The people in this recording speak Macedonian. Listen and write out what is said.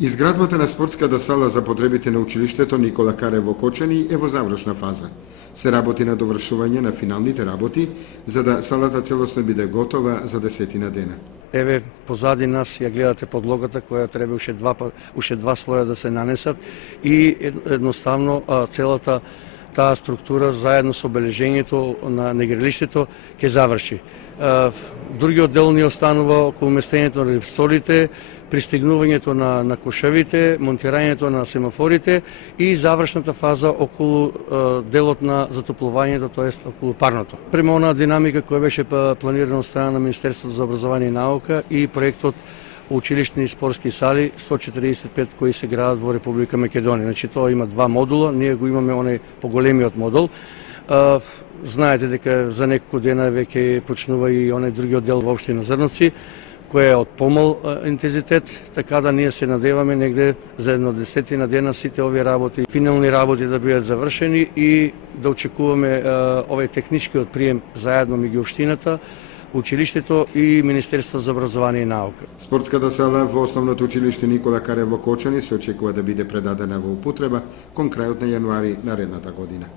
Изградбата на спортската сала за потребите на училиштето Никола Каре во Кочани е во завршна фаза. Се работи на довршување на финалните работи, за да салата целосно биде готова за 10 дена. Еве, позади нас ја гледате подлогата која треба уште два слоја да се нанесат и едноставно целата таа структура заедно со обележењето на игралиштето ќе заврши. Другиот дел ни останува околу местењето на столите, пристигнувањето на кошевите, монтирањето на семафорите и завршната фаза околу делот на затоплувањето, тоест околу парното. Према онаа динамика која беше планирана од страна на Министерството за образование и наука и проектот училишни и спортски сали 145 кои се градат во Република Македонија. Значи тоа има два модула, ние го имаме оној поголемиот модул. Знаете дека за неколку дена веќе почнува и оној другиот дел во општина Зрновци, кој е од помал интензитет, така да ние се надеваме негде за 10 дена сите овие работи, финални работи да бидат завршени и да очекуваме овој техничкиот прием заедно меѓу општината, училиштето и Министерство за образование и наука. Спортската сала во основното училиште Никола Каре во Кочани се очекува да биде предадена во употреба кон крајот на јануари наредната година.